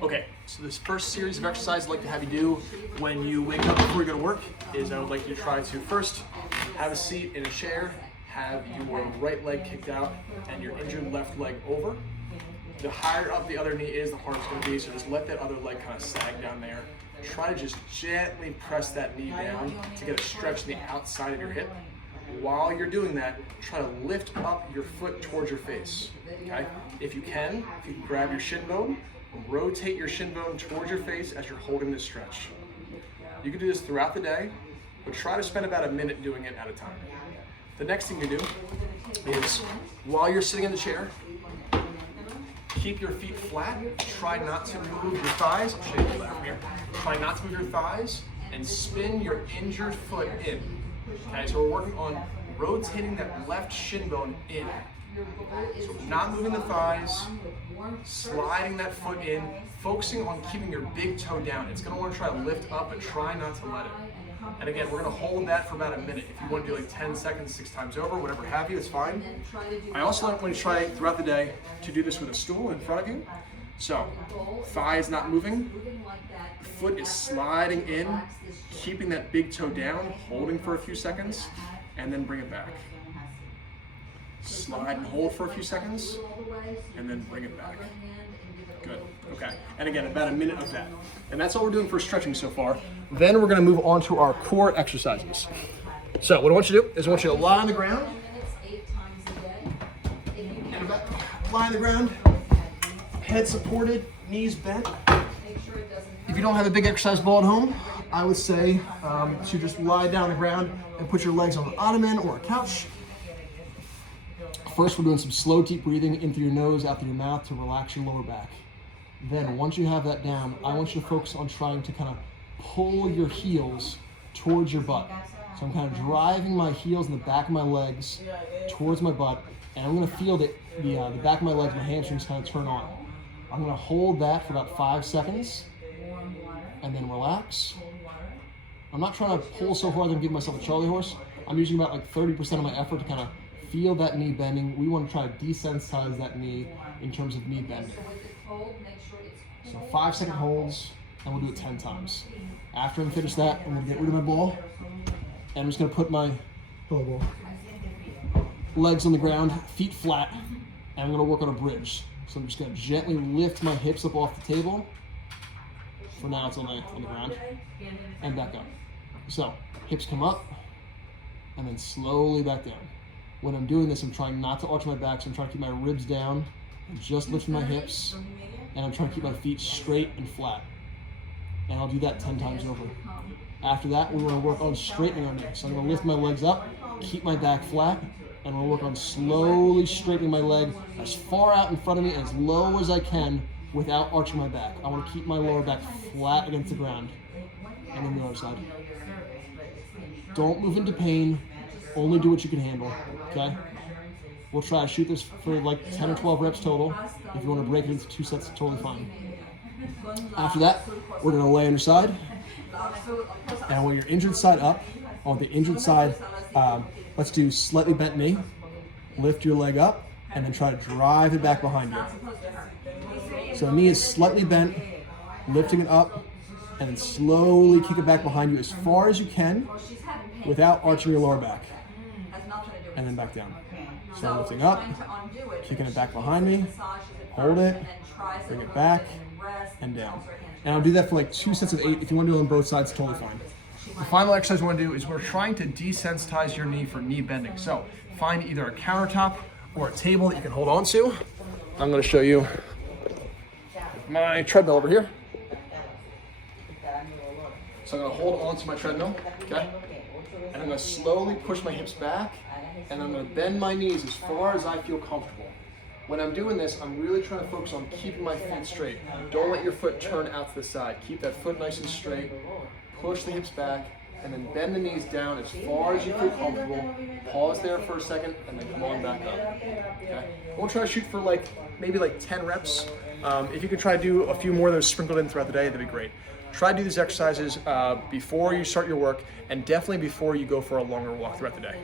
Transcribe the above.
Okay, so this first series of exercises I'd like to have you do when you wake up before you go to work is I would like you to try to first have a seat in a chair, have your right leg kicked out and your injured left leg over. The higher up the other knee is, the harder it's going to be, so just let that other leg kind of sag down there. Try to just gently press that knee down to get a stretch in the outside of your hip. While you're doing that, try to lift up your foot towards your face, okay? If you can grab your shin bone, rotate your shin bone towards your face as you're holding this stretch. You can do this throughout the day, but try to spend about a minute doing it at a time. The next thing you do is, while you're sitting in the chair, keep your feet flat. Try not to move your thighs. I'll show you that from here. Try not to move your thighs and spin your injured foot in. Okay, so we're working on rotating that left shin bone in. So not moving the thighs, sliding that foot in, focusing on keeping your big toe down. It's going to want to try to lift up, but try not to let it. And again, we're going to hold that for about a minute. If you want to do like 10 seconds, 6 times over, whatever have you, it's fine. I also want you to try throughout the day to do this with a stool in front of you. So, thigh is not moving, foot is sliding in, keeping that big toe down, holding for a few seconds, and then bring it back. Slide and hold for a few seconds, and then bring it back. Good, okay. And again, about a minute of that. And that's all we're doing for stretching so far. Then we're gonna move on to our core exercises. So what I want you to do is I want you to lie on the ground. And lie on the ground, head supported, knees bent. If you don't have a big exercise ball at home, I would say to just lie down on the ground and put your legs on an ottoman or a couch. First, we're doing some slow, deep breathing in through your nose, out through your mouth to relax your lower back. Then, once you have that down, I want you to focus on trying to kind of pull your heels towards your butt. So I'm kind of driving my heels in the back of my legs towards my butt, and I'm going to feel that the back of my legs, my hamstrings kind of turn on. I'm going to hold that for about 5 seconds, and then relax. I'm not trying to pull so hard that I'm giving myself a Charlie horse. I'm using about like 30% of my effort to kind of feel that knee bending. We want to try to desensitize that knee in terms of knee bending. So 5-second holds, and we'll do it 10 times. After I finish that, I'm going to get rid of my ball, and I'm just going to put my legs on the ground, feet flat, and I'm going to work on a bridge. So I'm just going to gently lift my hips up off the table. For now, it's on the ground, and back up. So hips come up, and then slowly back down. When I'm doing this, I'm trying not to arch my back, so I'm trying to keep my ribs down, and just lifting my hips, and I'm trying to keep my feet straight and flat. And I'll do that 10 times over. After that, we're going to work on straightening our neck. So I'm going to lift my legs up, keep my back flat, and we'll work on slowly straightening my leg as far out in front of me, as low as I can, without arching my back. I want to keep my lower back flat against the ground. And then the other side. Don't move into pain. Only do what you can handle, okay? We'll try to shoot this for like 10 or 12 reps total. If you want to break it into 2 sets, totally fine. After that, we're going to lay on your side. And when you're injured side up, on the injured side, let's do slightly bent knee. Lift your leg up, and then try to drive it back behind you. So the knee is slightly bent, lifting it up, and then slowly kick it back behind you as far as you can without arching your lower back. And then back down. So lifting up, kicking it back behind me, hold it, bring it back, and down. And I'll do that for like 2 sets of 8. If you want to do it on both sides, totally fine. The final exercise we want to do is we're trying to desensitize your knee for knee bending. So find either a countertop or a table that you can hold on to. I'm going to show you my treadmill over here. So I'm going to hold on to my treadmill, okay? And I'm going to slowly push my hips back, and I'm going to bend my knees as far as I feel comfortable. When I'm doing this, I'm really trying to focus on keeping my feet straight. Don't let your foot turn out to the side. Keep that foot nice and straight. Push the hips back, and then bend the knees down as far as you feel comfortable. Pause there for a second, and then come on back up. Okay? We'll try to shoot for maybe 10 reps. If you could try to do a few more of those sprinkled in throughout the day, that'd be great. Try to do these exercises before you start your work, and definitely before you go for a longer walk throughout the day.